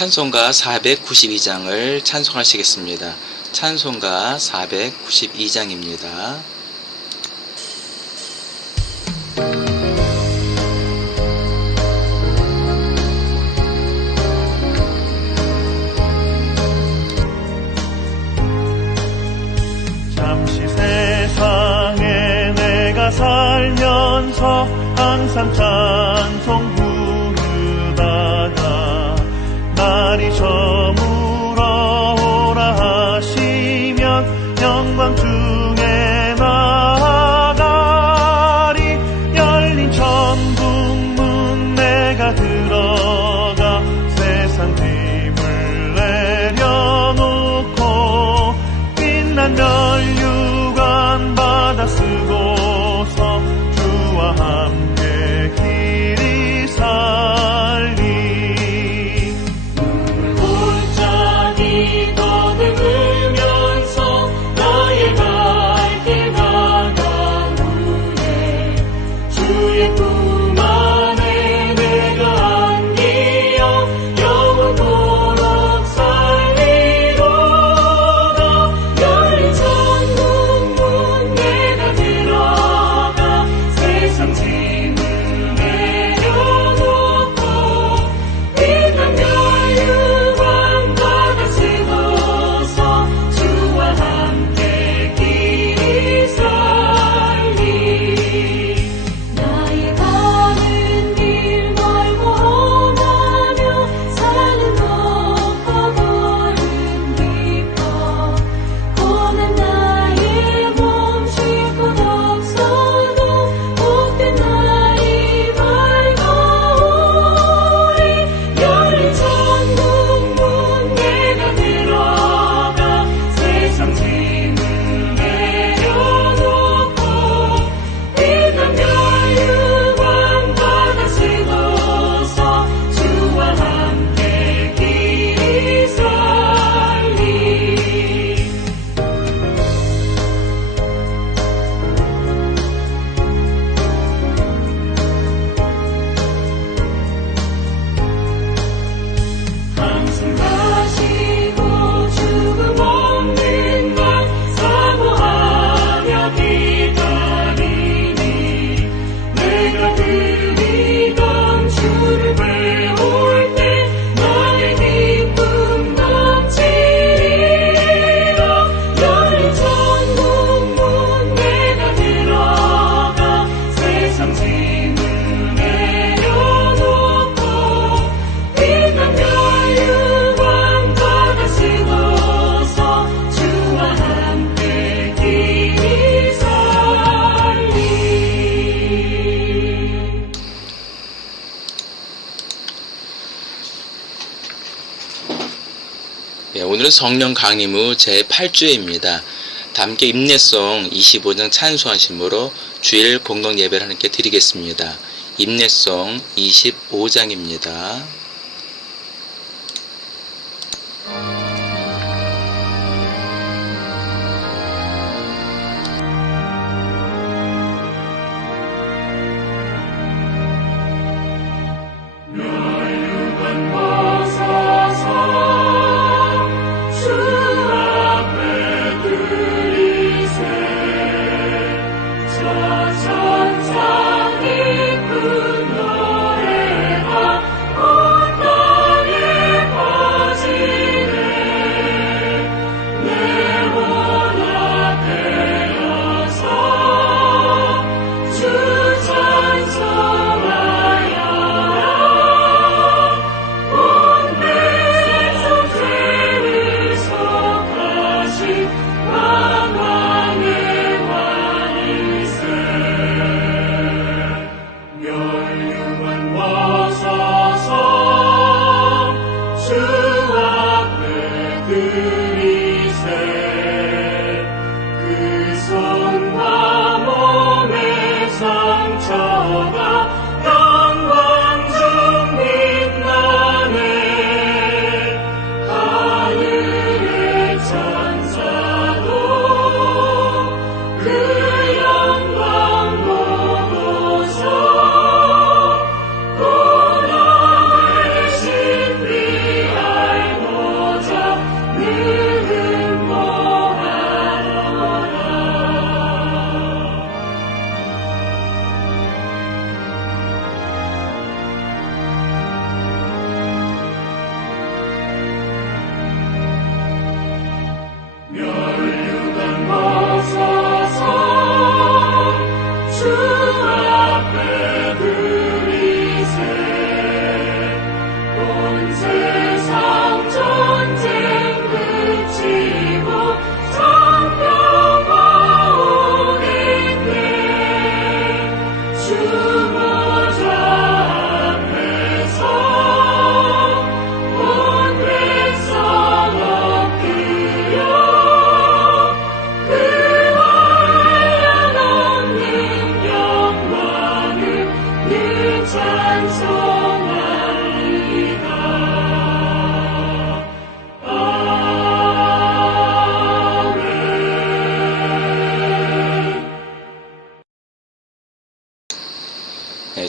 찬송가 492장을 찬송하시겠습니다. 찬송가 492장입니다. 잠시 세상에 내가 살면서 항상 찬송 부르다가 날이 저물어 오라 하시면 영광 중에 나아가리. 열린 천국문 내가 들어가 세상 짐을 내려 면류관 받아 쓰고서 주와 함께 길이 살리 골짜기 거듭으면서 나의 갈 길 나간 후에 주의 품 안에 내가 안기어 영원토록 살리로다. 열린 천국 문 내가 들어가 세상 짐을 내려놓고 빛난 면류관 받아 쓰고서 주와 함께 길이 살리. 나의 가는 길 멀고 험하며 산은 높고 돌은 깊어 고난 나의 몸 쉴 곳 없어도 복된 날이 밝아오리. 열린 천국 문 내가 들어가 세상 짐을 내려놓고 빛난 면류관 받아 쓰고서 주와 함께 길이 살리. 한숨 가시고 죽음 없는 날 사모하며 기다리니 내가 드리던 주를 배울 때 나의 기쁨 넘치리라. 열린 천국 문 내가 들어가 세상 짐을 내려놓고 빛난 면류관 받아 쓰고서 주와 함께 길이 살리. 네, 오늘은 성령 강림 후 제8주입니다. 함께 임내송 25장 찬송하심으로 주일 공동 예배를 함께 드리겠습니다. 임내송 25장입니다. 면류관 벗어서 주 앞에 들이세. 저 천상 깊은 노래가 온 땅에 퍼지네. 내 문 앞에 서서 주 찬송하여라. 온 백성 죄를 속하신 만왕의 왕이세. 면류관 벗어서 주 앞에 들이세. 그 손과 몸의 상처가 영광 중 빛나네. 하늘의 천사도 그 영광 보고서 고난의 신비 알고자 늘 음모하노라. 면류관 벗어서 주 앞에 들이세. 온 세상 전쟁 그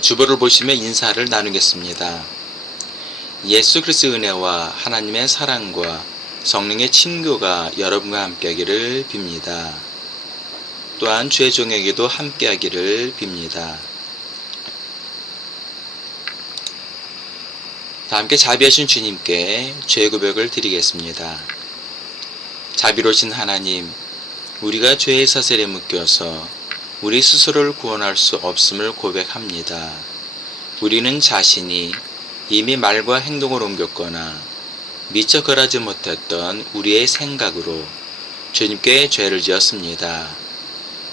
주보를 보시며 인사를 나누겠습니다. 예수 그리스도의 은혜와 하나님의 사랑과 성령의 친교가 여러분과 함께하기를 빕니다. 또한 주의 종에게도 함께하기를 빕니다. 다 함께 자비하신 주님께 죄 고백을 드리겠습니다. 자비로우신 하나님, 우리가 죄의 사슬에 묶여서 우리 스스로를 구원할 수 없음을 고백합니다. 우리는 자신이 이미 말과 행동을 옮겼거나 미처 걸하지 못했던 우리의 생각으로 주님께 죄를 지었습니다.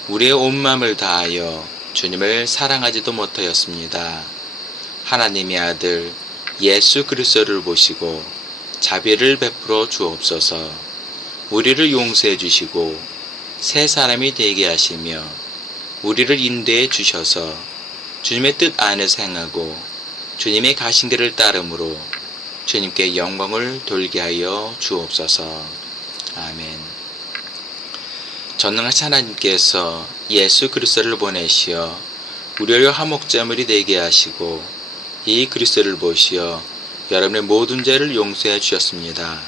우리의 온 마음을 다하여 주님을 사랑하지도 못하였습니다. 하나님의 아들 예수 그리스도를 보시고 자비를 베풀어 주옵소서. 우리를 용서해 주시고 새 사람이 되게 하시며 우리를 인도해 주셔서 주님의 뜻 안에서 행하고 주님의 가신 길을 따름으로 주님께 영광을 돌게 하여 주옵소서. 아멘. 전능하신 하나님께서 예수 그리스도를 보내시어 우리를 화목제물이 되게 하시고 이 그리스도를 보시어 여러분의 모든 죄를 용서해 주셨습니다.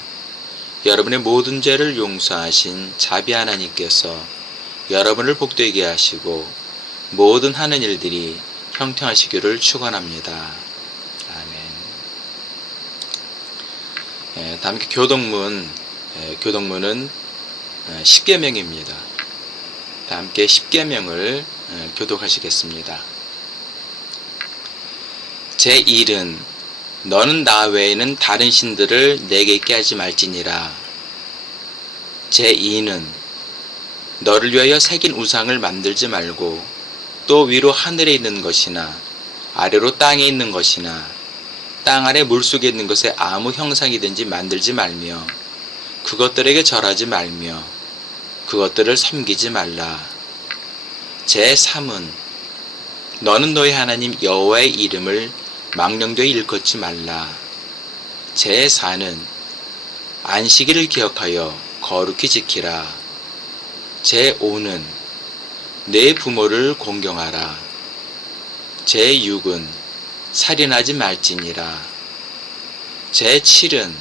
여러분의 모든 죄를 용서하신 자비 하나님께서 여러분을 복되게 하시고 모든 하는 일들이 형통하시기를 축원합니다. 아멘. 다음 교동문은 10계명입니다. 다 함께 10계명을 교독하시겠습니다. 제1은 너는 나 외에는 다른 신들을 내게 있게 하지 말지니라. 제2는 너를 위하여 새긴 우상을 만들지 말고 또 위로 하늘에 있는 것이나 아래로 땅에 있는 것이나 땅 아래 물속에 있는 것에 아무 형상이든지 만들지 말며 그것들에게 절하지 말며 그것들을 섬기지 말라. 제3은 너는 너의 하나님 여호와의 이름을 망령되이 일컫지 말라. 제4는 안식일을 기억하여 거룩히 지키라. 제5는 내 부모를 공경하라. 제6은 살인하지 말지니라. 제7은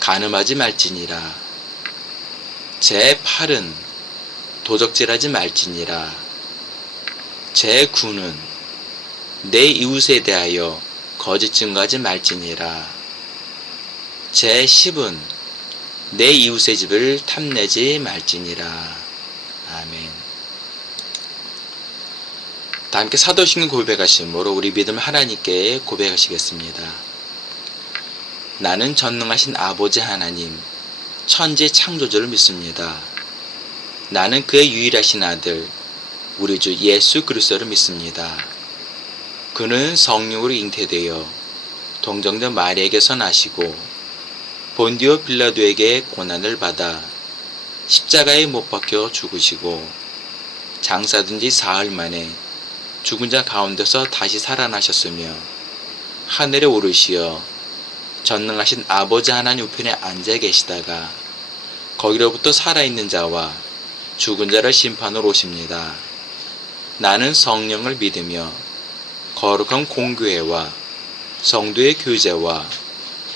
간음하지 말지니라. 제8은 도적질하지 말지니라. 제9는 내 이웃에 대하여 거짓 증거하지 말지니라. 제10은 내 이웃의 집을 탐내지 말지니라. 아멘. 다 함께 사도신경 고백하심으로 우리 믿음 하나님께 고백하시겠습니다. 나는 전능하신 아버지 하나님, 천지 창조주를 믿습니다. 나는 그의 유일하신 아들, 우리 주 예수 그리스도를 믿습니다. 그는 성령으로 잉태되어 동정녀 마리아에게서 나시고 본디오 빌라도에게 고난을 받아 십자가에 못 박혀 죽으시고 장사된 지 사흘 만에 죽은 자 가운데서 다시 살아나셨으며 하늘에 오르시어 전능하신 아버지 하나님 우편에 앉아 계시다가 거기로부터 살아있는 자와 죽은 자를 심판으로 오십니다. 나는 성령을 믿으며 거룩한 공교회와 성도의 교제와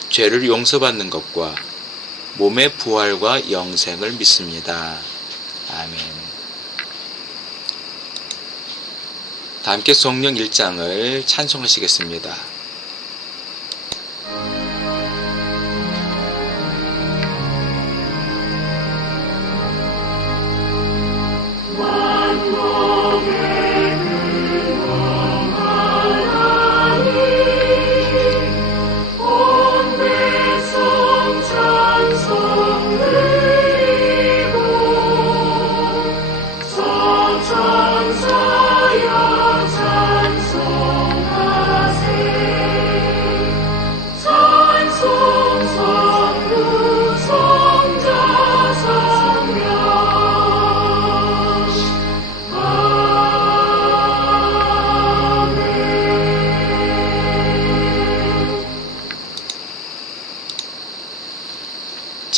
죄를 용서받는 것과 몸의 부활과 영생을 믿습니다. 아멘. 다 함께 성령 1장을 찬송하시겠습니다.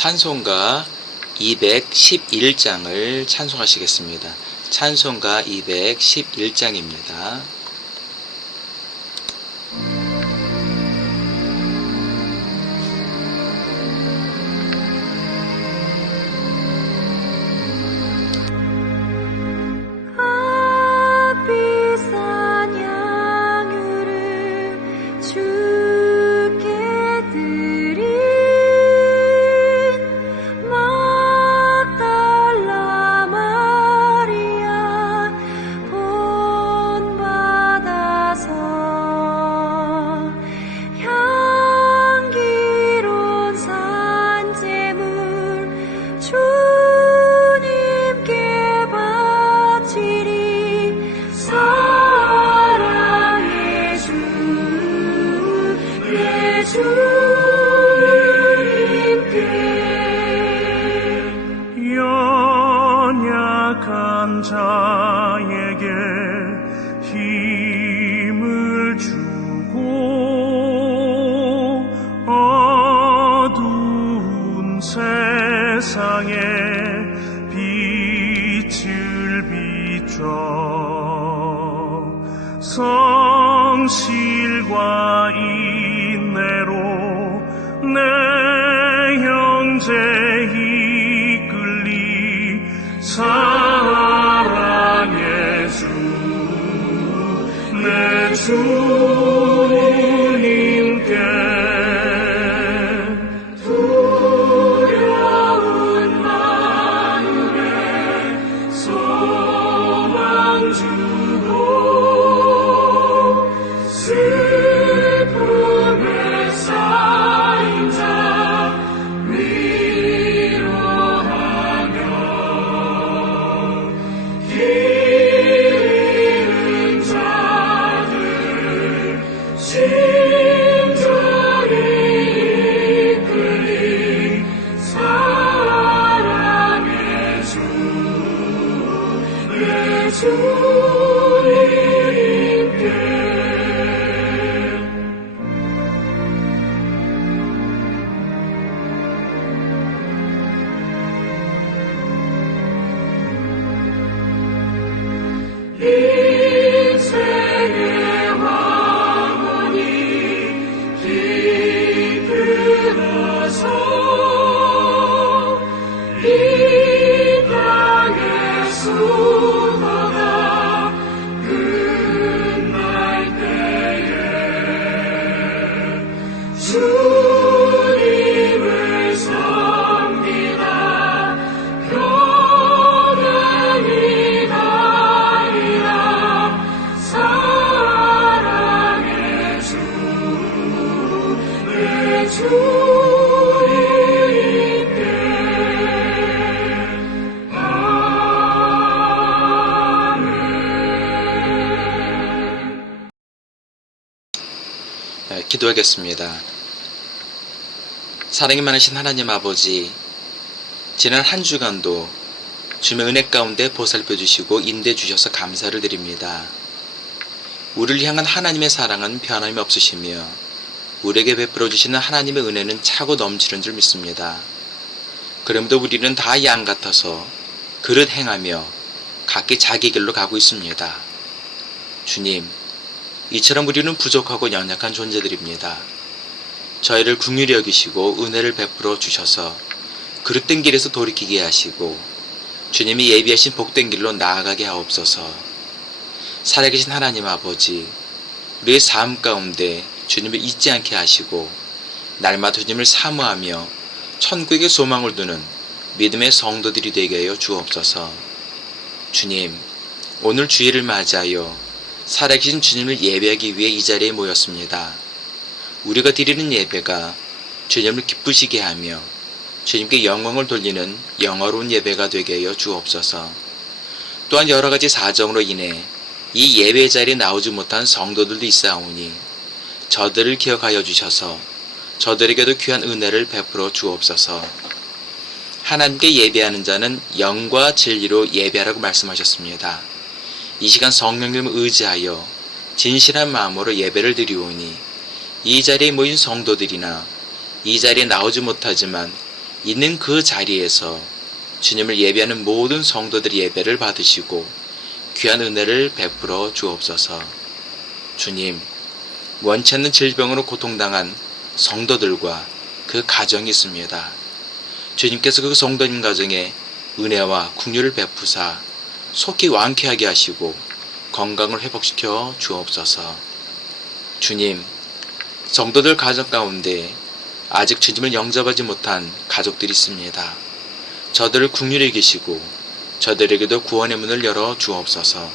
찬송가 211장을 찬송하시겠습니다. 찬송가 211장입니다. 약한 자에게 힘을 주고 어두운 세상에 빛을 비춰 성실과 인내로 내 형제 이끌리 사랑의 주 내 주님께 두려운 마음에 소망 주고 슬픔에 쌓인 자 위로하며 길 잃은 자들 심정이 이끌리 사랑의 주 내 주님께 인생의 왕원이 이끌어서 이 땅의 수고가 끝날 때에 주님을 섬기다 평안히 가리라 사랑의 주 내 주님께 아멘. 기도하겠습니다. 사랑이 많으신 하나님 아버지, 지난 한 주간도 주님의 은혜 가운데 보살펴 주시고 인도해 주셔서 감사를 드립니다. 우리를 향한 하나님의 사랑은 변함이 없으시며 우리에게 베풀어 주시는 하나님의 은혜는 차고 넘치는 줄 믿습니다. 그럼에도 우리는 다 양 같아서 그릇 행하며 각기 자기 길로 가고 있습니다. 주님, 이처럼 우리는 부족하고 연약한 존재들입니다. 저희를 긍휼히 여기시고 은혜를 베풀어 주셔서 그릇된 길에서 돌이키게 하시고 주님이 예비하신 복된 길로 나아가게 하옵소서. 살아계신 하나님 아버지, 우리의 삶 가운데 주님을 잊지 않게 하시고 날마다 주님을 사모하며 천국의 소망을 두는 믿음의 성도들이 되게 하여 주옵소서. 주님, 오늘 주일을 맞이하여 살아계신 주님을 예배하기 위해 이 자리에 모였습니다. 우리가 드리는 예배가 주님을 기쁘시게 하며 주님께 영광을 돌리는 영화로운 예배가 되게 하여 주옵소서. 또한 여러가지 사정으로 인해 이 예배 자리에 나오지 못한 성도들도 있사오니 저들을 기억하여 주셔서 저들에게도 귀한 은혜를 베풀어 주옵소서. 하나님께 예배하는 자는 영과 진리로 예배하라고 말씀하셨습니다. 이 시간 성령님을 의지하여 진실한 마음으로 예배를 드리오니 이 자리에 모인 성도들이나 이 자리에 나오지 못하지만 있는 그 자리에서 주님을 예배하는 모든 성도들의 예배를 받으시고 귀한 은혜를 베풀어 주옵소서. 주님, 원치 않는 질병으로 고통당한 성도들과 그 가정이 있습니다. 주님께서 그 성도님 가정에 은혜와 긍휼을 베푸사 속히 완쾌하게 하시고 건강을 회복시켜 주옵소서. 주님, 성도들 가정 가운데 아직 주님을 영접하지 못한 가족들이 있습니다. 저들을 긍휼히 여기시고 저들에게도 구원의 문을 열어 주옵소서.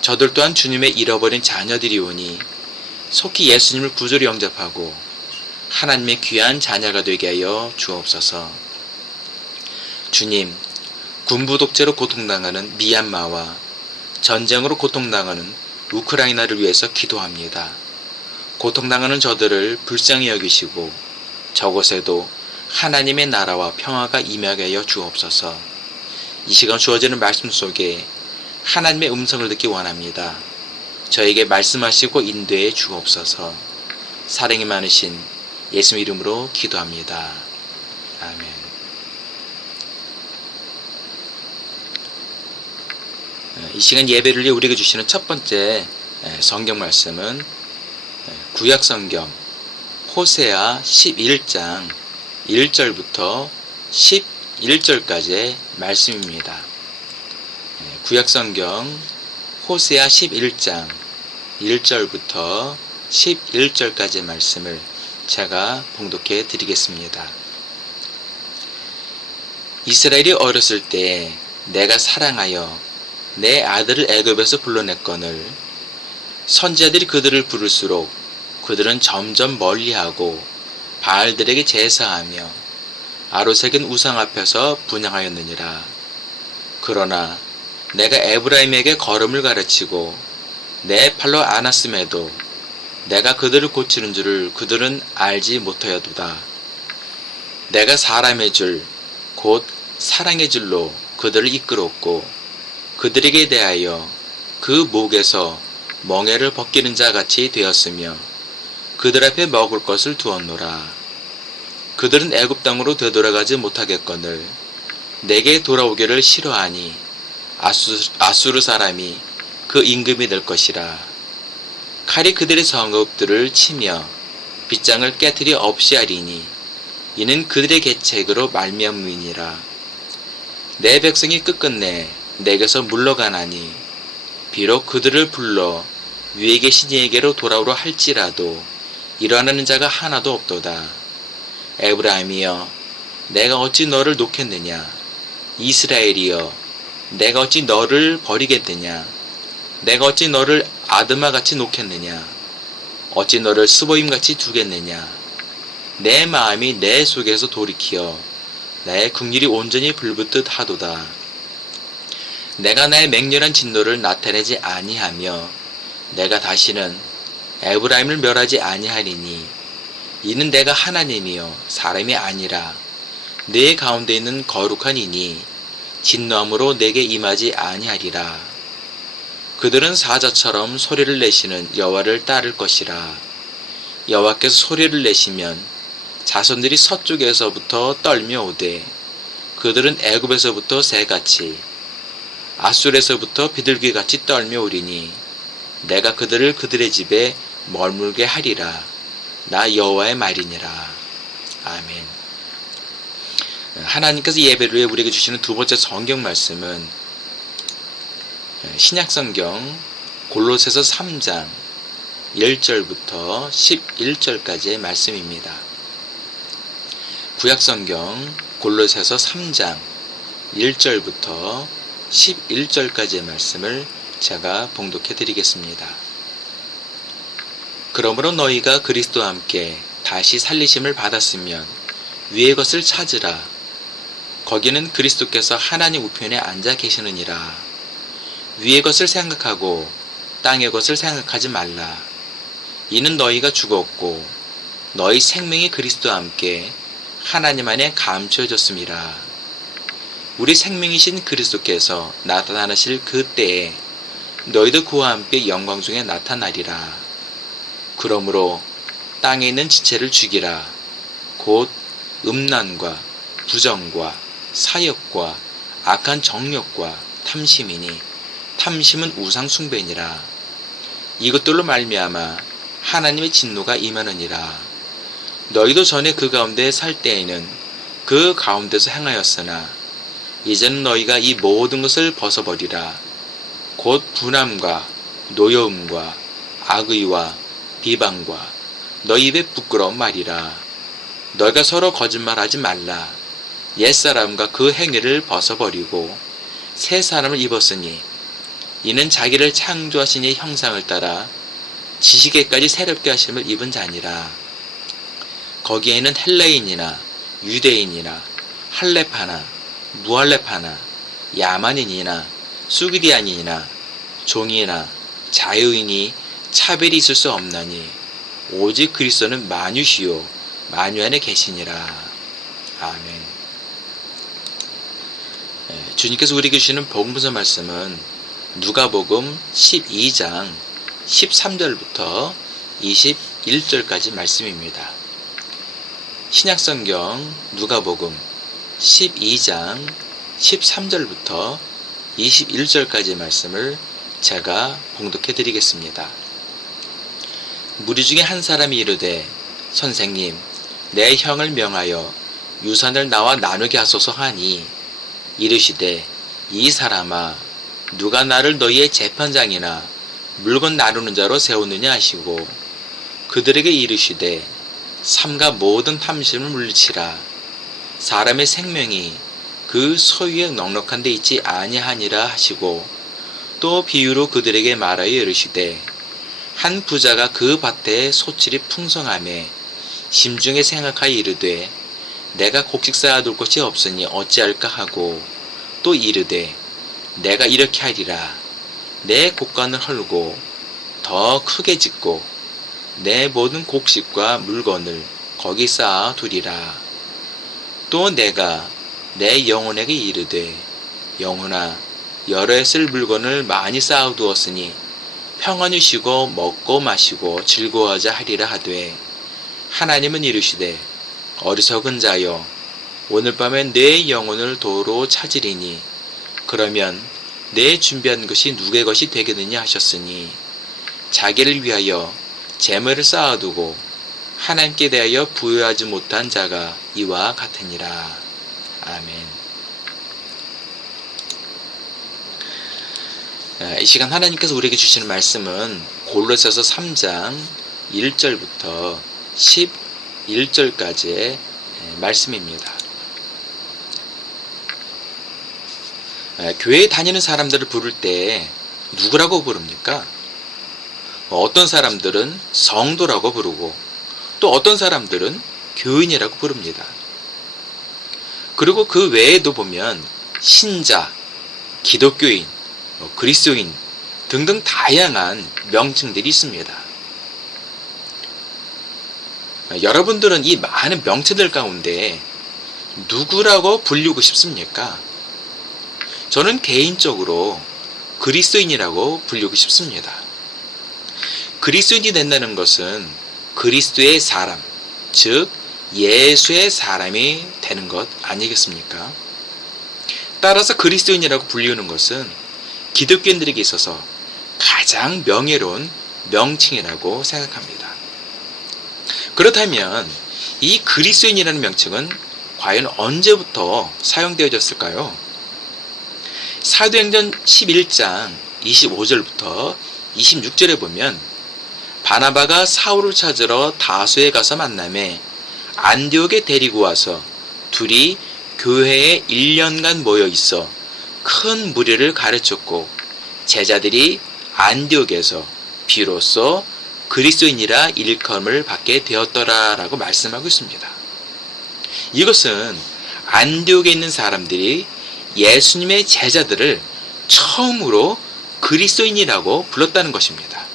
저들 또한 주님의 잃어버린 자녀들이 오니 속히 예수님을 구주로 영접하고 하나님의 귀한 자녀가 되게 하여 주옵소서. 주님, 군부 독재로 고통당하는 미얀마와 전쟁으로 고통당하는 우크라이나를 위해서 기도합니다. 고통당하는 저들을 불쌍히 여기시고 저곳에도 하나님의 나라와 평화가 임하게 하여 주옵소서. 이 시간 주어지는 말씀 속에 하나님의 음성을 듣기 원합니다. 저에게 말씀하시고 인도해 주옵소서. 사랑이 많으신 예수 이름으로 기도합니다. 아멘. 이 시간 예배를 위해 우리에게 주시는 첫 번째 성경 말씀은 구약 성경 호세아 11장 1절부터 11절까지의 말씀입니다. 구약 성경 호세아 11장 1절부터 11절까지의 말씀을 제가 봉독해 드리겠습니다. 이스라엘이 어렸을 때 내가 사랑하여 내 아들을 애굽에서 불러냈거늘 선지자들이 그들을 부를수록 그들은 점점 멀리하고 바알들에게 제사하며 아로색은 우상 앞에서 분향하였느니라. 그러나 내가 에브라임에게 걸음을 가르치고 내 팔로 안았음에도 내가 그들을 고치는 줄을 그들은 알지 못하여도다. 내가 사람의 줄 곧 사랑의 줄로 그들을 이끌었고 그들에게 대하여 그 목에서 멍에를 벗기는 자 같이 되었으며 그들 앞에 먹을 것을 두었노라. 그들은 애굽 땅으로 되돌아가지 못하겠거늘 내게 돌아오기를 싫어하니 아수르 사람이 그 임금이 될 것이라. 칼이 그들의 성읍들을 치며 빗장을 깨트려 없이 하리니 이는 그들의 계책으로 말미암음이니라. 내 백성이 끝끝내 내게서 물러가나니 비록 그들을 불러 위에 계신 이에게로 돌아오려 할지라도 일어나는 자가 하나도 없도다. 에브라임이여 내가 어찌 너를 놓겠느냐. 이스라엘이여 내가 어찌 너를 버리겠느냐. 내가 어찌 너를 아드마같이 놓겠느냐. 어찌 너를 스보임같이 두겠느냐. 내 마음이 내 속에서 돌이키어 나의 긍휼이 온전히 불붙듯 하도다. 내가 나의 맹렬한 진노를 나타내지 아니하며 내가 다시는 에브라임을 멸하지 아니하리니 이는 내가 하나님이요 사람이 아니라 내 가운데 있는 거룩한 이니 진노함으로 내게 임하지 아니하리라. 그들은 사자처럼 소리를 내시는 여호와를 따를 것이라. 여호와께서 소리를 내시면 자손들이 서쪽에서부터 떨며 오되 그들은 애굽에서부터 새같이 아술에서부터 비둘기같이 떨며 오리니 내가 그들을 그들의 집에 머물게 하리라. 나 여호와의 말이니라. 아멘. 하나님께서 예배를 위해 우리에게 주시는 두 번째 성경 말씀은 신약성경 골로새서 3장 1절부터 11절까지의 말씀입니다. 구약성경 골로새서 3장 1절부터 11절까지의 말씀을 제가 봉독해 드리겠습니다. 그러므로 너희가 그리스도와 함께 다시 살리심을 받았으면 위의 것을 찾으라. 거기는 그리스도께서 하나님 우편에 앉아 계시느니라. 위의 것을 생각하고 땅의 것을 생각하지 말라. 이는 너희가 죽었고 너희 생명이 그리스도와 함께 하나님 안에 감추어졌음이라. 우리 생명이신 그리스도께서 나타나실 그 때에 너희도 그와 함께 영광 중에 나타나리라. 그러므로 땅에 있는 지체를 죽이라. 곧 음란과 부정과 사욕과 악한 정욕과 탐심이니 탐심은 우상 숭배니라. 이것들로 말미암아 하나님의 진노가 임하느니라. 너희도 전에 그 가운데 살 때에는 그 가운데서 행하였으나 이제는 너희가 이 모든 것을 벗어버리라. 곧 분함과 노여움과 악의와 비방과 너희 입에 부끄러운 말이라. 너희가 서로 거짓말하지 말라. 옛사람과 그 행위를 벗어버리고 새 사람을 입었으니 이는 자기를 창조하신 이의 형상을 따라 지식에까지 새롭게 하심을 입은 자니라. 거기에는 헬레인이나 유대인이나 할렙하나 무할렙하나 야만인이나 수기디안이나 종이나 자유인이 차별이 있을 수 없나니 오직 그리스도는 만유시요 만유 안에 계시니라. 아멘. 주님께서 우리에게 주시는 복음서 말씀은 누가복음 12장 13절부터 21절까지 말씀입니다. 신약성경 누가복음 12장 13절부터 21절까지 말씀을 제가 봉독해 드리겠습니다. 무리 중에 한 사람이 이르되 선생님 내 형을 명하여 유산을 나와 나누게 하소서 하니 이르시되 이 사람아 누가 나를 너희의 재판장이나 물건 나누는 자로 세우느냐 하시고 그들에게 이르시되 삼가 모든 탐심을 물리치라. 사람의 생명이 그 소유에 넉넉한 데 있지 아니하니라 하시고 또 비유로 그들에게 말하여 이르시되 한 부자가 그 밭에 소출이 풍성하매 심중에 생각하여 이르되 내가 곡식 쌓아둘 곳이 없으니 어찌할까 하고 또 이르되 내가 이렇게 하리라. 내 곡간을 헐고 더 크게 짓고 내 모든 곡식과 물건을 거기 쌓아 두리라. 또 내가 내 영혼에게 이르되 영혼아 여러 해 쓸 물건을 많이 쌓아 두었으니 평안히 쉬고 먹고 마시고 즐거워하자 하리라 하되 하나님은 이르시되 어리석은 자여 오늘 밤에 내 영혼을 도로 찾으리니 그러면 내 준비한 것이 누구의 것이 되겠느냐 하셨으니 자기를 위하여 재물을 쌓아두고 하나님께 대하여 부여하지 못한 자가 이와 같으니라. 아멘. 이 시간 하나님께서 우리에게 주시는 말씀은 골로새서 3장 1절부터 11절까지의 말씀입니다. 교회에 다니는 사람들을 부를 때 누구라고 부릅니까? 어떤 사람들은 성도라고 부르고 또 어떤 사람들은 교인이라고 부릅니다. 그리고 그 외에도 보면 신자, 기독교인, 그리스도인 등등 다양한 명칭들이 있습니다. 여러분들은 이 많은 명칭들 가운데 누구라고 불리고 싶습니까? 저는 개인적으로 그리스도인이라고 불리고 싶습니다. 그리스도인이 된다는 것은 그리스도의 사람, 즉 예수의 사람이 되는 것 아니겠습니까? 따라서 그리스도인이라고 불리우는 것은 기독교인들에게 있어서 가장 명예로운 명칭이라고 생각합니다. 그렇다면 이 그리스도인이라는 명칭은 과연 언제부터 사용되어졌을까요? 사도행전 11장 25절부터 26절에 보면 바나바가 사울을 찾으러 다소에 가서 만나매 안디옥에 데리고 와서 둘이 교회에 1년간 모여 있어 큰 무리를 가르쳤고 제자들이 안디옥에서 비로소 그리스도인이라 일컬음을 받게 되었더라라고 말씀하고 있습니다. 이것은 안디옥에 있는 사람들이 예수님의 제자들을 처음으로 그리스도인이라고 불렀다는 것입니다.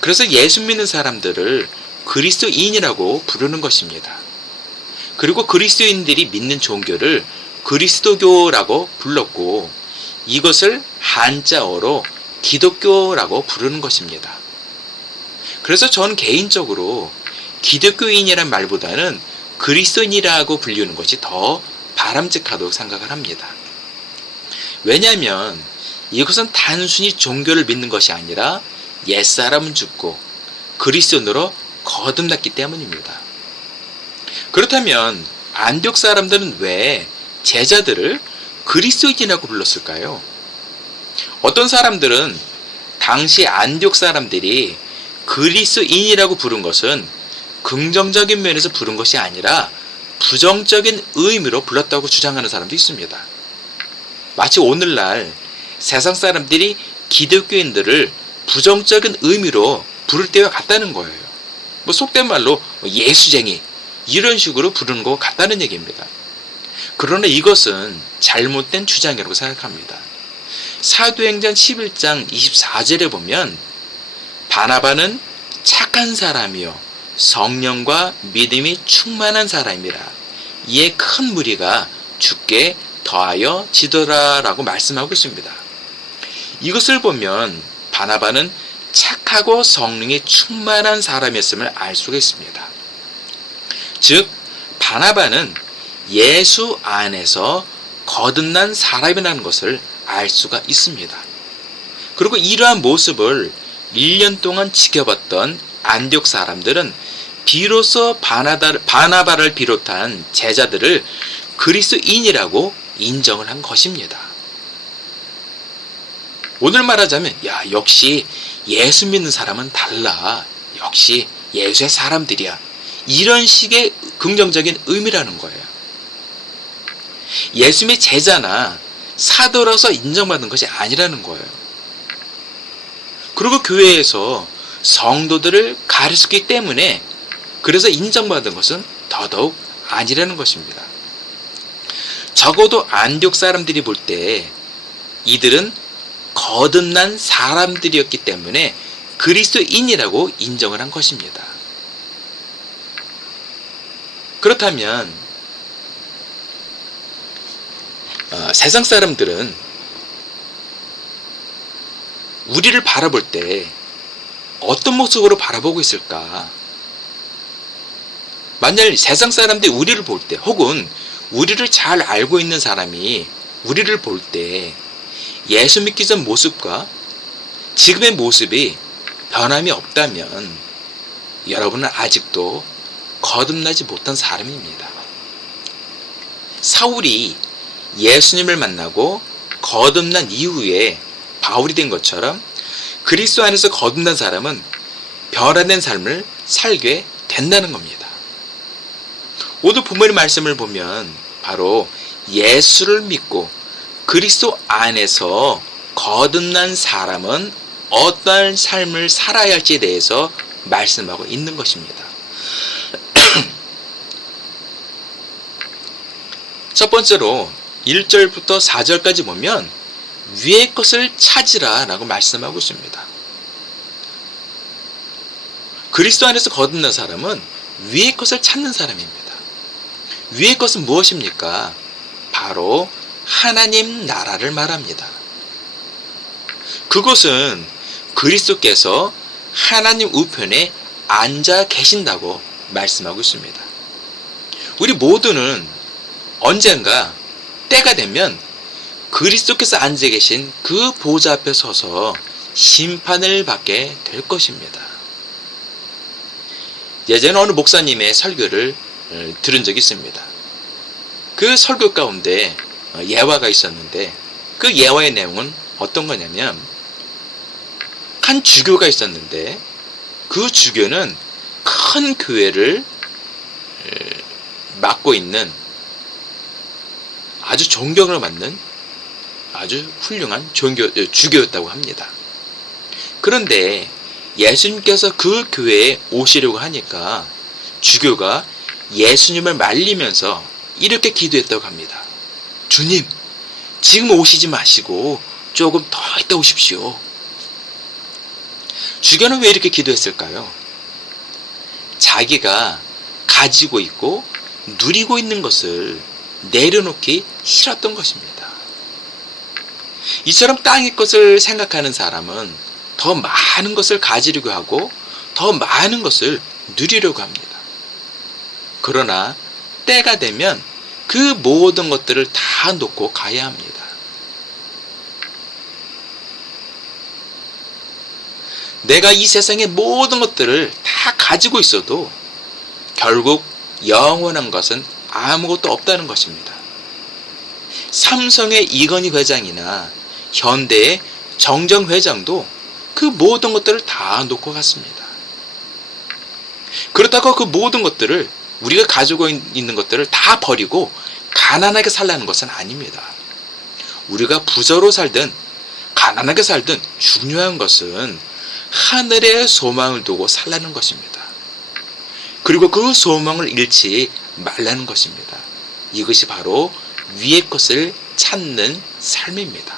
그래서 예수 믿는 사람들을 그리스도인이라고 부르는 것입니다. 그리고 그리스도인들이 믿는 종교를 그리스도교라고 불렀고 이것을 한자어로 기독교라고 부르는 것입니다. 그래서 저는 개인적으로 기독교인이란 말보다는 그리스도인이라고 불리는 것이 더 바람직하다고 생각을 합니다. 왜냐하면 이것은 단순히 종교를 믿는 것이 아니라 옛사람은 죽고 그리스도인으로 거듭났기 때문입니다. 그렇다면 안디옥 사람들은 왜 제자들을 그리스도인이라고 불렀을까요? 어떤 사람들은 당시 안디옥 사람들이 그리스도인이라고 부른 것은 긍정적인 면에서 부른 것이 아니라 부정적인 의미로 불렀다고 주장하는 사람도 있습니다. 마치 오늘날 세상 사람들이 기독교인들을 부정적인 의미로 부를 때와 같다는 거예요. 속된 말로 예수쟁이 이런 식으로 부르는 것 같다는 얘기입니다. 그러나 이것은 잘못된 주장이라고 생각합니다. 사도행전 11장 24절에 보면 바나바는 착한 사람이요 성령과 믿음이 충만한 사람이라 이에 큰 무리가 주께 더하여 지더라라고 말씀하고 있습니다. 이것을 보면 바나바는 착하고 성령이 충만한 사람이었음을 알 수가 있습니다. 즉 바나바는 예수 안에서 거듭난 사람이라는 것을 알 수가 있습니다. 그리고 이러한 모습을 1년 동안 지켜봤던 안디옥 사람들은 비로소 바나바를 비롯한 제자들을 그리스도인이라고 인정을 한 것입니다. 오늘 말하자면 역시 예수 믿는 사람은 달라. 역시 예수의 사람들이야. 이런 식의 긍정적인 의미라는 거예요. 예수님의 제자나 사도로서 인정받는 것이 아니라는 거예요. 그리고 교회에서 성도들을 가르쳤기 때문에 그래서 인정받은 것은 더더욱 아니라는 것입니다. 적어도 안디옥 사람들이 볼 때 이들은 거듭난 사람들이었기 때문에 그리스도인이라고 인정을 한 것입니다. 그렇다면 세상 사람들은 우리를 바라볼 때 어떤 모습으로 바라보고 있을까? 만약 세상 사람들이 우리를 볼 때 혹은 우리를 잘 알고 있는 사람이 우리를 볼 때 예수 믿기 전 모습과 지금의 모습이 변함이 없다면 여러분은 아직도 거듭나지 못한 사람입니다. 사울이 예수님을 만나고 거듭난 이후에 바울이 된 것처럼 그리스도 안에서 거듭난 사람은 변화된 삶을 살게 된다는 겁니다. 오늘 본문의 말씀을 보면 바로 예수를 믿고 그리스도 안에서 거듭난 사람은 어떠한 삶을 살아야 할지에 대해서 말씀하고 있는 것입니다. 첫 번째로 1절부터 4절까지 보면 위의 것을 찾으라 라고 말씀하고 있습니다. 그리스도 안에서 거듭난 사람은 위의 것을 찾는 사람입니다. 위의 것은 무엇입니까? 바로 하나님 나라를 말합니다. 그것은 그리스도께서 하나님 우편에 앉아 계신다고 말씀하고 있습니다. 우리 모두는 언젠가 때가 되면 그리스도께서 앉아 계신 그 보좌 앞에 서서 심판을 받게 될 것입니다. 예전에 어느 목사님의 설교를 들은 적이 있습니다. 그 설교 가운데 예화가 있었는데 그 예화의 내용은 어떤 거냐면 한 주교가 있었는데 그 주교는 큰 교회를 맡고 있는 아주 존경을 받는 아주 훌륭한 주교였다고 합니다. 그런데 예수님께서 그 교회에 오시려고 하니까 주교가 예수님을 말리면서 이렇게 기도했다고 합니다. 주님, 지금 오시지 마시고 조금 더 있다 오십시오. 주교는 왜 이렇게 기도했을까요? 자기가 가지고 있고 누리고 있는 것을 내려놓기 싫었던 것입니다. 이처럼 땅의 것을 생각하는 사람은 더 많은 것을 가지려고 하고 더 많은 것을 누리려고 합니다. 그러나 때가 되면 그 모든 것들을 다 놓고 가야 합니다. 내가 이 세상의 모든 것들을 다 가지고 있어도 결국 영원한 것은 아무것도 없다는 것입니다. 삼성의 이건희 회장이나 현대의 정정 회장도 그 모든 것들을 다 놓고 갔습니다. 그렇다고 그 모든 것들을 우리가 가지고 있는 것들을 다 버리고 가난하게 살라는 것은 아닙니다. 우리가 부자로 살든 가난하게 살든 중요한 것은 하늘의 소망을 두고 살라는 것입니다. 그리고 그 소망을 잃지 말라는 것입니다. 이것이 바로 위의 것을 찾는 삶입니다.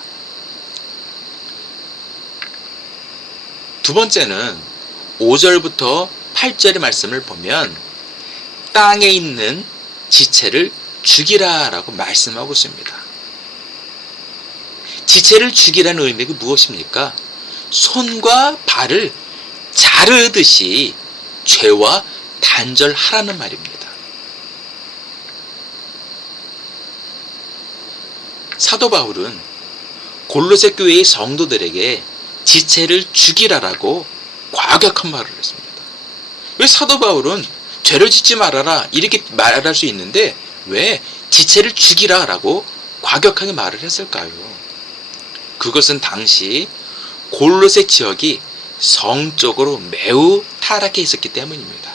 두 번째는 5절부터 8절의 말씀을 보면 땅에 있는 지체를 죽이라 라고 말씀하고 있습니다. 지체를 죽이라는 의미가 무엇입니까? 손과 발을 자르듯이 죄와 단절하라는 말입니다. 사도 바울은 골로새 교회의 성도들에게 지체를 죽이라라고 과격한 말을 했습니다. 왜 사도 바울은 죄를 짓지 말아라 이렇게 말할 수 있는데 왜 지체를 죽이라라고 과격하게 말을 했을까요? 그것은 당시 골로새 지역이 성적으로 매우 타락해 있었기 때문입니다.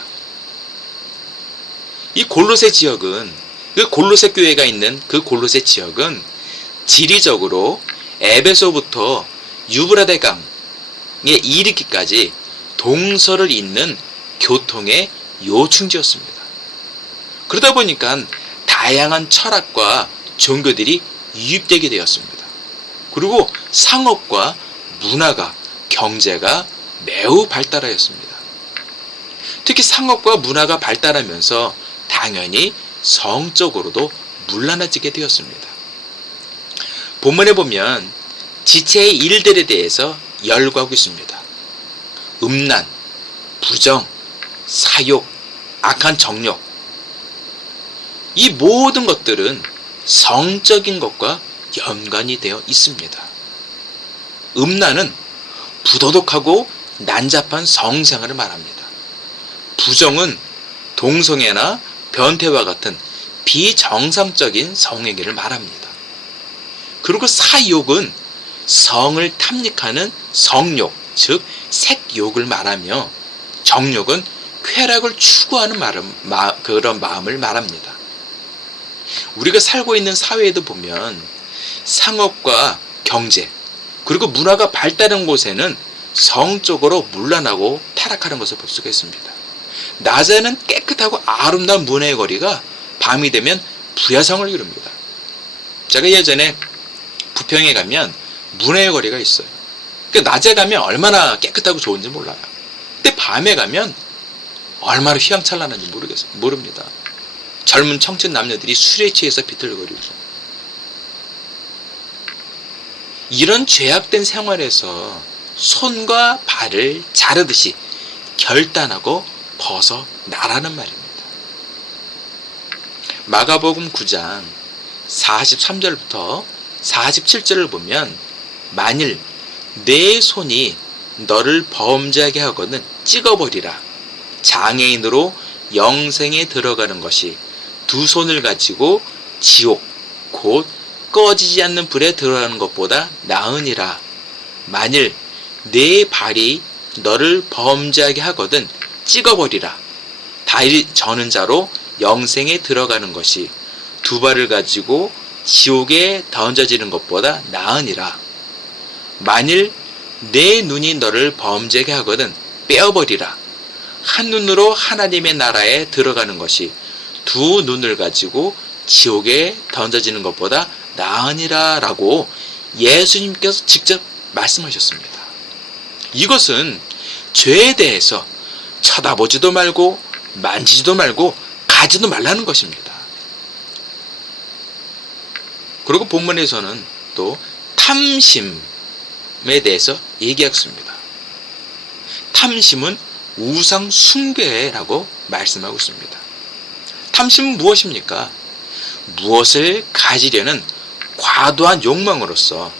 이 골로새 지역은, 그 골로새 교회가 있는 그 골로새 지역은 지리적으로 에베소부터 유브라데 강에 이르기까지 동서를 잇는 교통의 요충지였습니다. 그러다 보니까 다양한 철학과 종교들이 유입되게 되었습니다. 그리고 상업과 문화가, 경제가 매우 발달하였습니다. 특히 상업과 문화가 발달하면서 당연히 성적으로도 문란해지게 되었습니다. 본문에 보면 지체의 일들에 대해서 열거하고 있습니다. 음란, 부정, 사욕, 악한 정욕, 이 모든 것들은 성적인 것과 연관이 되어 있습니다. 음란은 부도덕하고 난잡한 성생활을 말합니다. 부정은 동성애나 변태와 같은 비정상적인 성행위를 말합니다. 그리고 사욕은 성을 탐닉하는 성욕, 즉 색욕을 말하며 정욕은 쾌락을 추구하는 그런 마음을 말합니다. 우리가 살고 있는 사회에도 보면 상업과 경제 그리고 문화가 발달한 곳에는 성적으로 문란하고 타락하는 것을 볼 수가 있습니다. 낮에는 깨끗하고 아름다운 문화의 거리가 밤이 되면 부야성을 이룹니다. 제가 예전에 부평에 가면 문화의 거리가 있어요. 낮에 가면 얼마나 깨끗하고 좋은지 몰라요. 근데 밤에 가면 얼마나 휘황찬란한지 모릅니다. 젊은 청춘 남녀들이 술에 취해서 비틀거리고, 이런 죄악된 생활에서 손과 발을 자르듯이 결단하고 벗어나라는 말입니다. 마가복음 9장 43절부터 47절을 보면 만일 내 손이 너를 범죄하게 하거든 찍어버리라. 장애인으로 영생에 들어가는 것이 두 손을 가지고 지옥 곧 꺼지지 않는 불에 들어가는 것보다 나으니라. 만일 내 발이 너를 범죄하게 하거든 찍어버리라. 다리 저는 자로 영생에 들어가는 것이 두 발을 가지고 지옥에 던져지는 것보다 나으니라. 만일 내 눈이 너를 범죄하게 하거든 빼어버리라. 한 눈으로 하나님의 나라에 들어가는 것이 두 눈을 가지고 지옥에 던져지는 것보다 나으니라 라고 예수님께서 직접 말씀하셨습니다. 이것은 죄에 대해서 쳐다보지도 말고 만지지도 말고 가지도 말라는 것입니다. 그리고 본문에서는 또 탐심에 대해서 얘기했습니다. 탐심은 우상 숭배라고 말씀하고 있습니다. 탐심은 무엇입니까? 무엇을 가지려는 과도한 욕망으로서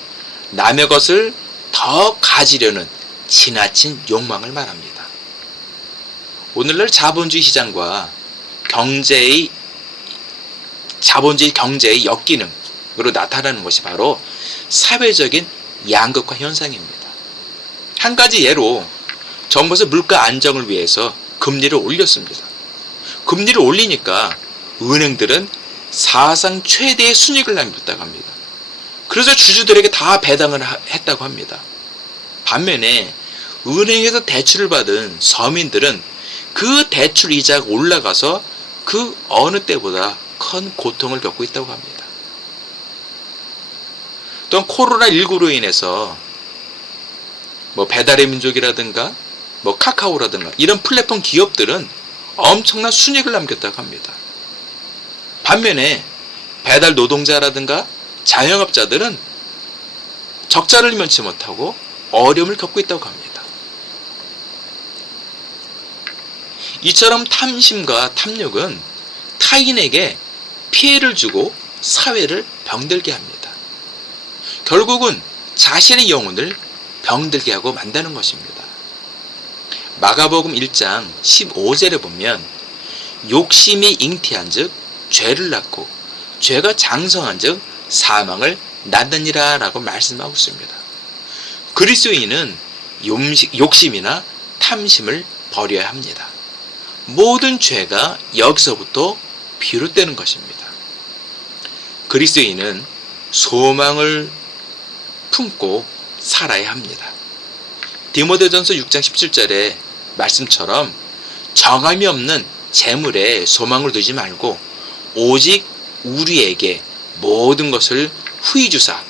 남의 것을 더 가지려는 지나친 욕망을 말합니다. 오늘날 자본주의 시장과 자본주의 경제의 역기능으로 나타나는 것이 바로 사회적인 양극화 현상입니다. 한 가지 예로 정부에서 물가 안정을 위해서 금리를 올렸습니다. 금리를 올리니까 은행들은 사상 최대의 순이익을 남겼다고 합니다. 그래서 주주들에게 다 배당을 했다고 합니다. 반면에 은행에서 대출을 받은 서민들은 그 대출 이자가 올라가서 그 어느 때보다 큰 고통을 겪고 있다고 합니다. 또한 코로나19로 인해서 배달의 민족이라든가 카카오라든가 이런 플랫폼 기업들은 엄청난 순이익을 남겼다고 합니다. 반면에 배달 노동자라든가 자영업자들은 적자를 면치 못하고 어려움을 겪고 있다고 합니다. 이처럼 탐심과 탐욕은 타인에게 피해를 주고 사회를 병들게 합니다. 결국은 자신의 영혼을 병들게 하고 만드는 것입니다. 마가복음 1장 15절에 보면 욕심이 잉태한 즉 죄를 낳고 죄가 장성한 즉 사망을 낳느니라 라고 말씀하고 있습니다. 그리스도인은 욕심이나 탐심을 버려야 합니다. 모든 죄가 여기서부터 비롯되는 것입니다. 그리스도인은 소망을 품고 살아야 합니다. 디모데전서 6장 17절의 말씀처럼 정함이 없는 재물에 소망을 두지 말고 오직 우리에게 모든 것을 후히 주사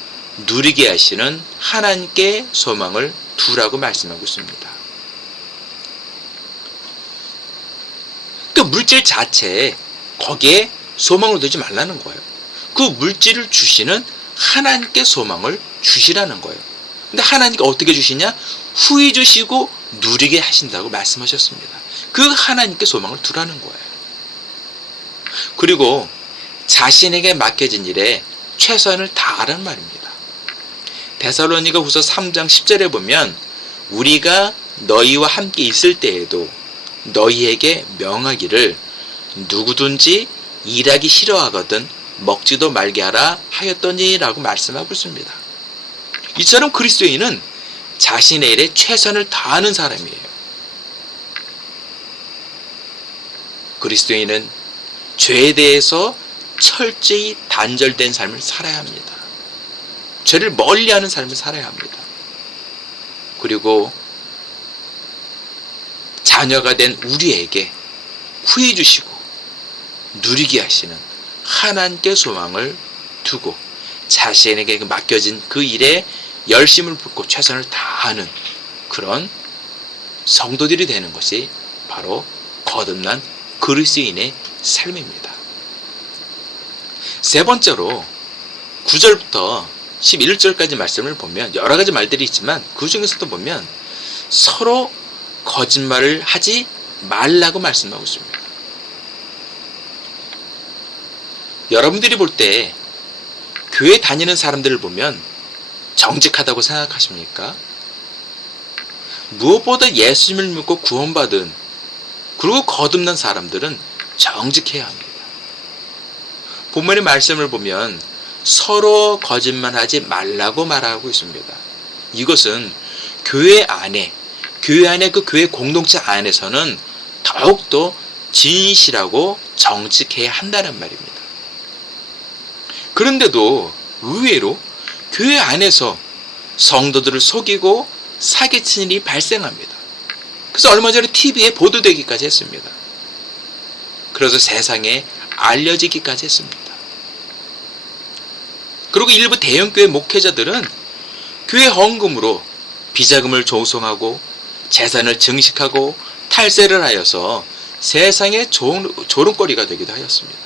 누리게 하시는 하나님께 소망을 두라고 말씀하고 있습니다. 그 물질 자체에 거기에 소망을 두지 말라는 거예요. 그 물질을 주시는 하나님께 소망을 주시라는 거예요. 근데 하나님께 어떻게 주시냐? 후히 주시고 누리게 하신다고 말씀하셨습니다. 그 하나님께 소망을 두라는 거예요. 그리고 자신에게 맡겨진 일에 최선을 다하라는 말입니다. 데살로니가 후서 3장 10절에 보면 우리가 너희와 함께 있을 때에도 너희에게 명하기를 누구든지 일하기 싫어하거든 먹지도 말게 하라 하였더니 라고 말씀하고 있습니다. 이처럼 그리스도인은 자신의 일에 최선을 다하는 사람이에요. 그리스도인은 죄에 대해서 철저히 단절된 삶을 살아야 합니다. 죄를 멀리하는 삶을 살아야 합니다. 그리고 자녀가 된 우리에게 후히 주시고 누리게 하시는 하나님께 소망을 두고 자신에게 맡겨진 그 일에 열심을 붓고 최선을 다하는 그런 성도들이 되는 것이 바로 거듭난 그리스도인의 삶입니다. 세 번째로 9절부터 11절까지 말씀을 보면 여러 가지 말들이 있지만 그 중에서도 보면 서로 거짓말을 하지 말라고 말씀하고 있습니다. 여러분들이 볼 때 교회 다니는 사람들을 보면 정직하다고 생각하십니까? 무엇보다 예수님을 믿고 구원받은 그리고 거듭난 사람들은 정직해야 합니다. 본문의 말씀을 보면 서로 거짓말하지 말라고 말하고 있습니다. 이것은 교회 안에 그 교회 공동체 안에서는 더욱더 진실하고 정직해야 한다는 말입니다. 그런데도 의외로 교회 안에서 성도들을 속이고 사기치는 일이 발생합니다. 그래서 얼마 전에 TV에 보도되기까지 했습니다. 그래서 세상에 알려지기까지 했습니다. 그리고 일부 대형교회 목회자들은 교회 헌금으로 비자금을 조성하고 재산을 증식하고 탈세를 하여서 세상의 조롱거리가 되기도 하였습니다.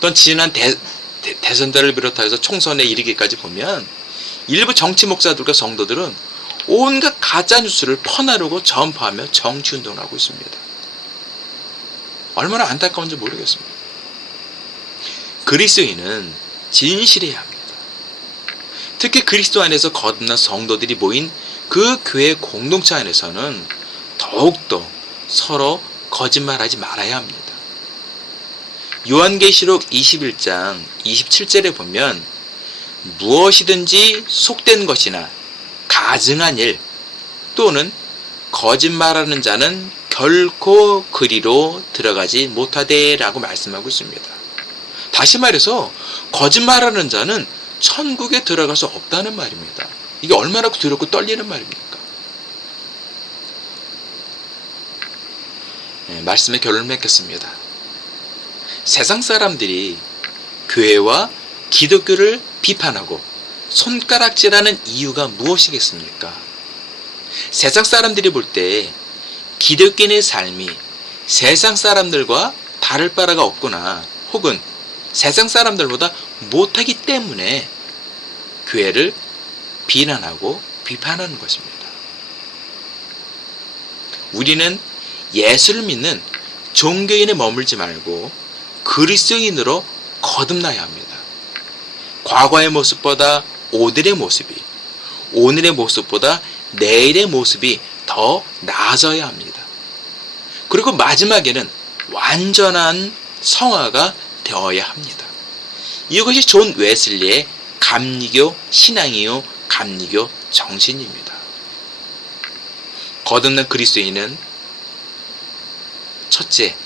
또 지난 대선대를 비롯해서 총선에 이르기까지 보면 일부 정치 목사들과 성도들은 온갖 가짜뉴스를 퍼나르고 전파하며 정치운동을 하고 있습니다. 얼마나 안타까운지 모르겠습니다. 그리스도인은 진실해야 합니다. 특히 그리스도 안에서 거듭난 성도들이 모인 그 교회 공동체 안에서는 더욱더 서로 거짓말하지 말아야 합니다. 요한계시록 21장 27절에 보면 무엇이든지 속된 것이나 가증한 일 또는 거짓말하는 자는 결코 그리로 들어가지 못하되 라고 말씀하고 있습니다. 다시 말해서 거짓말하는 자는 천국에 들어갈 수 없다는 말입니다. 이게 얼마나 두렵고 떨리는 말입니까? 말씀의 결론을 맺겠습니다. 세상 사람들이 교회와 기독교를 비판하고 손가락질하는 이유가 무엇이겠습니까? 세상 사람들이 볼 때 기독교인의 삶이 세상 사람들과 다를 바가 없구나 혹은 세상 사람들보다 못하기 때문에 교회를 비난하고 비판하는 것입니다. 우리는 예수를 믿는 종교인에 머물지 말고 그리스도인으로 거듭나야 합니다. 과거의 모습보다 오늘의 모습이, 오늘의 모습보다 내일의 모습이 더 나아져야 합니다. 그리고 마지막에는 완전한 성화가 되어야 합니다. 이것이 존 웨슬리의 감리교 신앙이요 감리교 정신입니다. 거듭난 그리스도인은 첫째,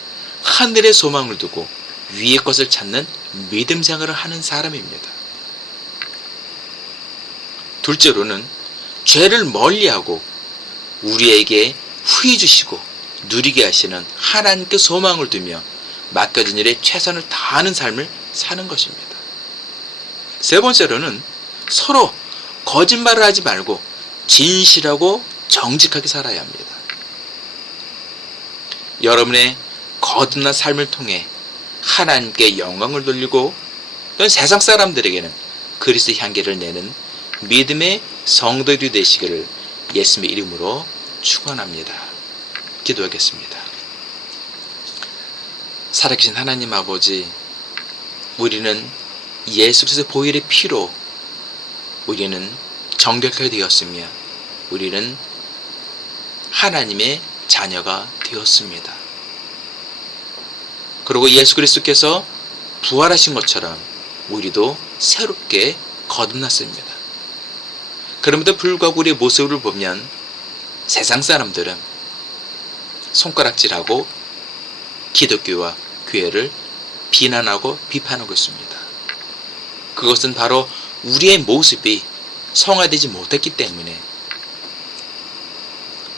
하늘의 소망을 두고 위의 것을 찾는 믿음 생활을 하는 사람입니다. 둘째로는 죄를 멀리하고 우리에게 후회 주시고 누리게 하시는 하나님께 소망을 두며 맡겨진 일에 최선을 다하는 삶을 사는 것입니다. 세 번째로는 서로 거짓말을 하지 말고 진실하고 정직하게 살아야 합니다. 여러분의 거듭난 삶을 통해 하나님께 영광을 돌리고 또 세상 사람들에게는 그리스도 향기를 내는 믿음의 성도들이 되시기를 예수님의 이름으로 축원합니다. 기도하겠습니다. 살아계신 하나님 아버지, 우리는 예수 그리스도의 보혈의 피로 우리는 정결하게 되었으며 우리는 하나님의 자녀가 되었습니다. 그리고 예수 그리스도께서 부활하신 것처럼 우리도 새롭게 거듭났습니다. 그럼에도 불구하고 우리의 모습을 보면 세상 사람들은 손가락질하고 기독교와 교회를 비난하고 비판하고 있습니다. 그것은 바로 우리의 모습이 성화되지 못했기 때문에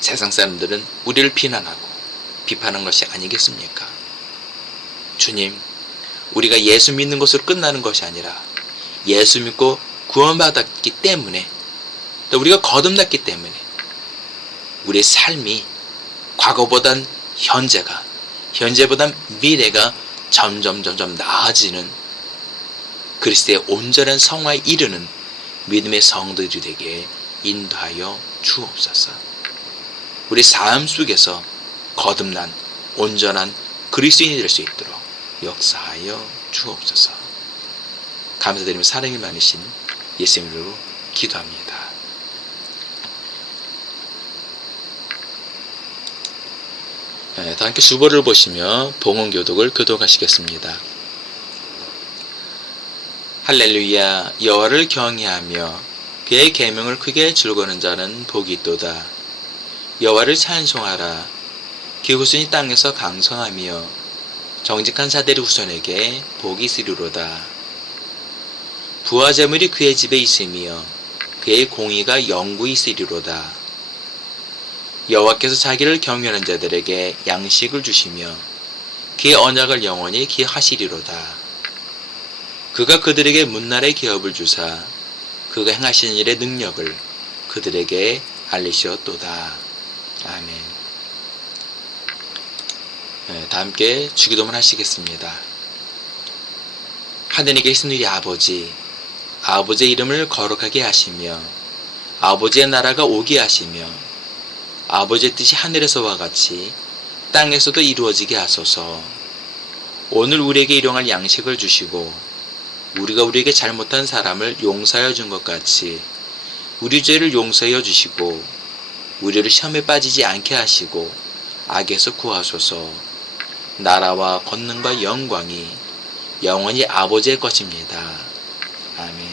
세상 사람들은 우리를 비난하고 비판한 것이 아니겠습니까? 주님, 우리가 예수 믿는 것으로 끝나는 것이 아니라 예수 믿고 구원받았기 때문에 또 우리가 거듭났기 때문에 우리의 삶이 과거보단 현재보단 미래가 점점 나아지는 그리스도의 온전한 성화에 이르는 믿음의 성도들이 되게 인도하여 주옵소서. 우리 삶 속에서 거듭난 온전한 그리스도인이 될 수 있도록 역사하여 주옵소서. 감사드리며 사랑이 많으신 예수님으로 기도합니다. 다 함께 주보를 보시며 봉헌교독을 교독하시겠습니다. 할렐루야. 여호와를 경외하며 그의 계명을 크게 즐거는 자는 복이 있도다. 여호와를 찬송하라. 그 후손이 땅에서 강성하며 정직한 자들의 후손에게 복이 있으리로다. 부와 재물이 그의 집에 있으며 그의 공의가 영구히 있으리로다. 여호와께서 자기를 경외하는 자들에게 양식을 주시며 그의 언약을 영원히 기하시리로다. 그가 그들에게 문날의 기업을 주사 그가 행하시는 일의 능력을 그들에게 알리시었도다. 아멘. 다 함께 주기도문 하시겠습니다. 하늘에 계신 우리 아버지, 아버지의 이름을 거룩하게 하시며 아버지의 나라가 오게 하시며 아버지의 뜻이 하늘에서와 같이 땅에서도 이루어지게 하소서. 오늘 우리에게 일용할 양식을 주시고 우리가 우리에게 잘못한 사람을 용서하여 준 것 같이 우리 죄를 용서하여 주시고 우리를 시험에 빠지지 않게 하시고 악에서 구하소서. 나라와 권능과 영광이 영원히 아버지의 것입니다. 아멘.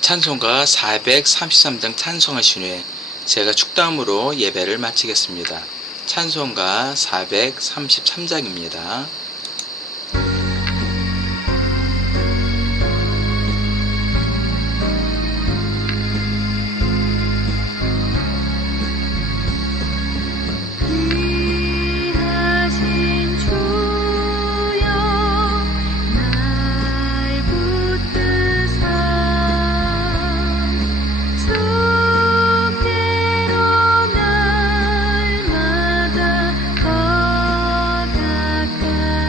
찬송가 433장 찬송하신 후에 제가 축도함으로 예배를 마치겠습니다. 찬송가 433장입니다. 주께로 날마다 더 가까이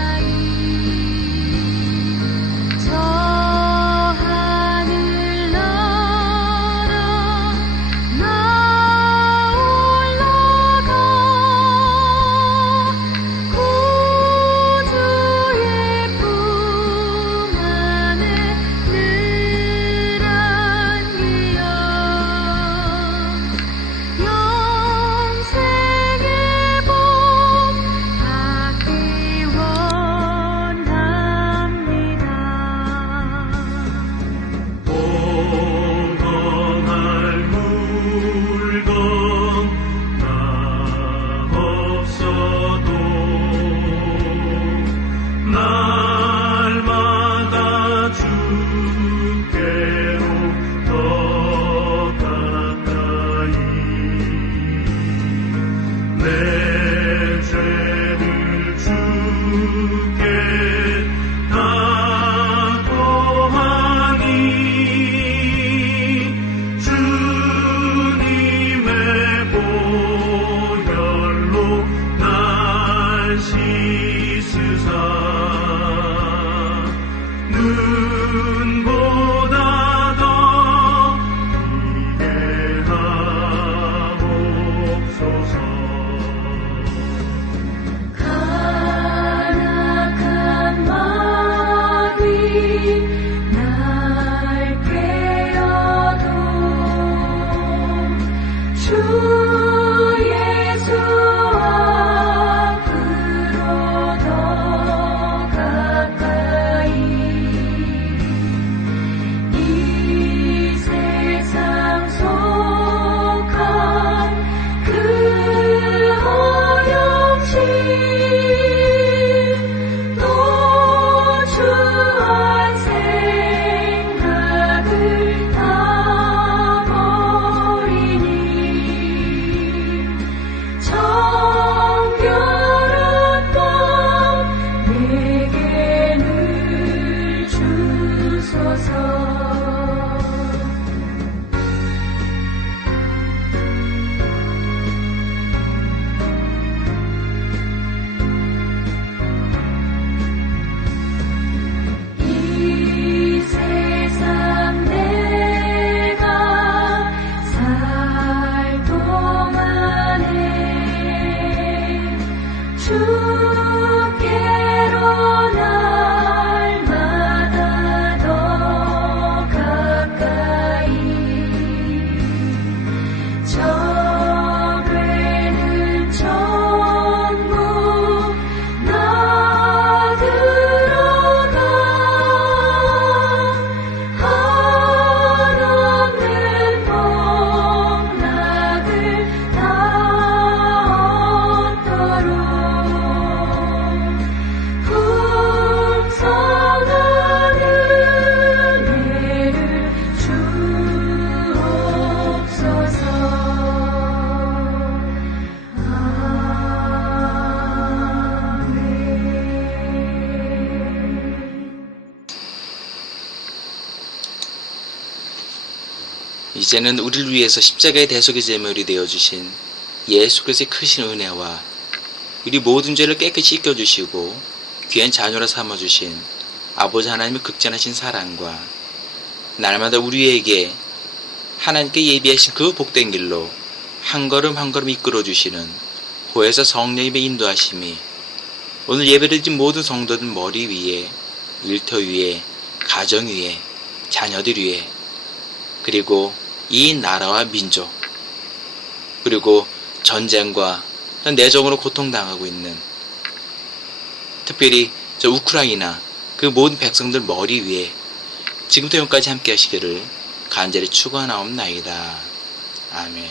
은보다 더 크게 하옵소서. 간악한 마귀 날 깨어도 주 예수 앞으로 더 가까이 이 세상 속한 그 어려움이 또 주한 생각을 다 버리니 정결한 밤 내게 늘 주소서. 이 세상 내가 살 동안에 주께로 날마다 더 가까이 저배는 전부 나 들어가 한없는 복락을 다 얻도록 풍성한 은혜를 주옵소서. 이제는 우리를 위해서 십자가의 대속의 제물이 되어주신 예수 그리스도의 크신 은혜와 우리 모든 죄를 깨끗이 씻겨주시고 귀한 자녀로 삼아주신 아버지 하나님의 극진하신 사랑과 날마다 우리에게 하나님께 예비하신 그 복된 길로 한 걸음 한 걸음 이끌어주시는 보혜사 성령님의 인도하심이 오늘 예배드린 모든 성도들 머리 위에, 일터 위에, 가정 위에, 자녀들 위에, 그리고 이 나라와 민족, 그리고 전쟁과 내정으로 고통당하고 있는 특별히 저 우크라이나 그 모든 백성들 머리 위에 지금부터 영까지 함께 하시기를 간절히 축원하옵나이다. 아멘.